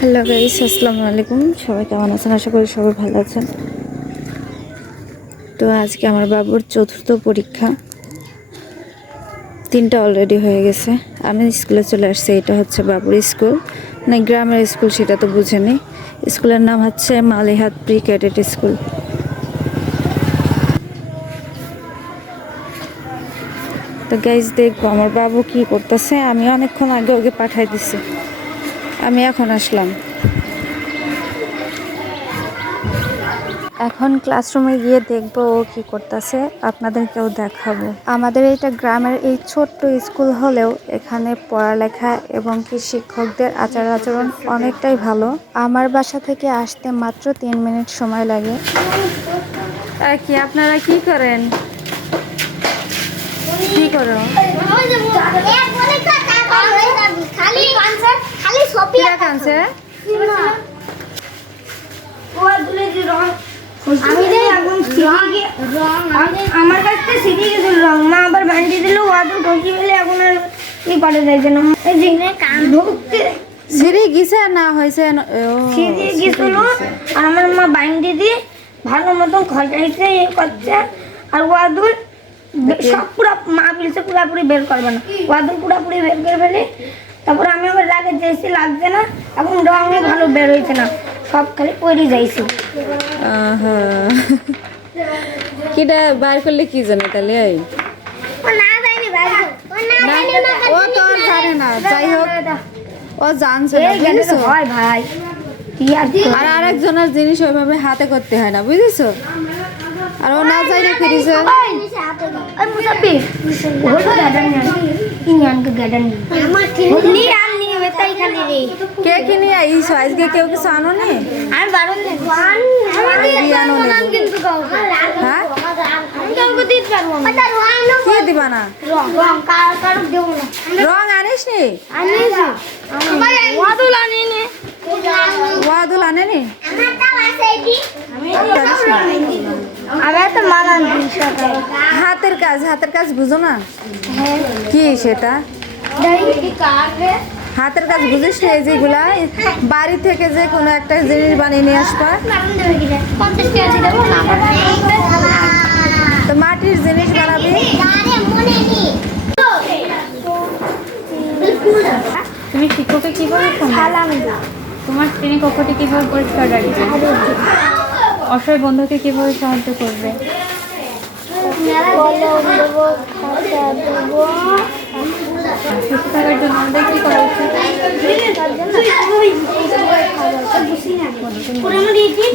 Hello guys আসসালামু আলাইকুম সবাই কেমন আছেন? আশা করি সবাই ভালো আছেন। তো আজকে আমার বাবুর চতুর্থ পরীক্ষা। তিনটা অলরেডি হয়ে গেছে। আমি স্কুলে চলে আসছি। এটা হচ্ছে বাবুর স্কুল। মানে গ্রামের স্কুল, সেটা তো বুঝেনি স্কুলের নাম হচ্ছে মালিহাত প্রি ক্যাডেট স্কুল। তো গাইজ দেখব আমার বাবু কি করতেছে। আমি অনেকক্ষণ আগে ওকে পাঠাই দিছি। আমি এখন আসলাম। এখন ক্লাসরুমে গিয়ে দেখব ও কি করতেছে আপনাদেরকেও দেখাবো। আমাদের এটা গ্রামের এই ছোট্ট স্কুল হলেও এখানে পড়ালেখা এবং কি শিক্ষকদের আচার আচরণ অনেকটাই ভালো। আমার বাসা থেকে আসতে মাত্র তিন মিনিট সময় লাগে। কি আপনারা কি করেন? কি করো? সিঁড়ি আমার কাছ সিঁড়ি গেছিল রং মা আবার বান্ডি দিল ওয়াদু ঢুকি ফেলে এখন আর ই না ঢুকতে সিঁড়ি গিছে না হয়েছে? সিঁড়ি গেছিল। আর আমার মা বান্ডি দিয়ে ভালো মতন খটাইছে এ করছে। আর ওয়াদুল বে- সব পুরো মা বলছে পুরাপুরি বের করবে না। ওয়াদুল পুরাপুরি বের করে ফেলে তারপর আমি আবার রাগে যাইছি লাগছে না এখন রঙও ভালো বের হয়েছে না সব খালি পড়ে যাইছে। কিটা বার করলে কি জানে তাহলে? ও তো আর জানে না। যাই হোক। ও জানছে হয় ভাই। আর আর আরেকজনের জিনিস ওইভাবে হাতে করতে হয় না বুঝেছ? আর ও না যাই না ফিরিছে। ওই মুসাফি হলো গার্ডেন কি জ্ঞানকে গার্ডেন নি আর নি বেতাই খালি রে কে কিনে আইছো আজকে কেউ কিছু আনো নি আমি বারণ কি আনো নি? কিন্তু কাউ হ্যাঁ আমি কাউকে দিতে পারব না কি দিবা না রং রং কার কার দেব না রং আনিস নি আমি ওয়াদুল আনি নে ওয়াদুল আনে নি আমার তাও আছে এটি আমি আমি তো মালান দিছ হাতের কাজ হাতের কাজ বুঝো না? কি সেটা? হাতের কাজ বুঝিস না এই যেগুলা? বাড়ি থেকে যে কোনো একটা জিনিস বানিয়ে নিয়ে আসবা। তো মাটির জিনিস বানাবি। তুমি শিক্ষককে কীভাবে তোমার শ্রেণি কক্ষটি কীভাবে পরিষ্কার রাখবে? অসহায় বন্ধুকে কীভাবে সাহায্য করবে? সুস্থ থাকার জন্য আমাদের কি করা উচিত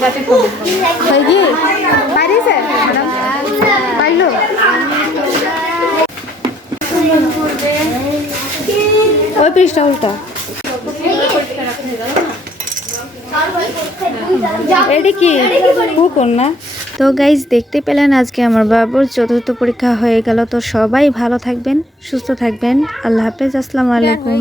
যাতে খবর পাবো। হয়ে কি পারিছে ম্যাডাম পাইলো ওই পৃষ্ঠা উল্টা এটা কি না তো গাইজ দেখতে পেলেন আজকে আমার বাবুর চতুর্থ পরীক্ষা হয়ে গেল। তো সবাই ভালো থাকবেন, সুস্থ থাকবেন। আল্লাহ হাফেজ, আসসালামু আলাইকুম।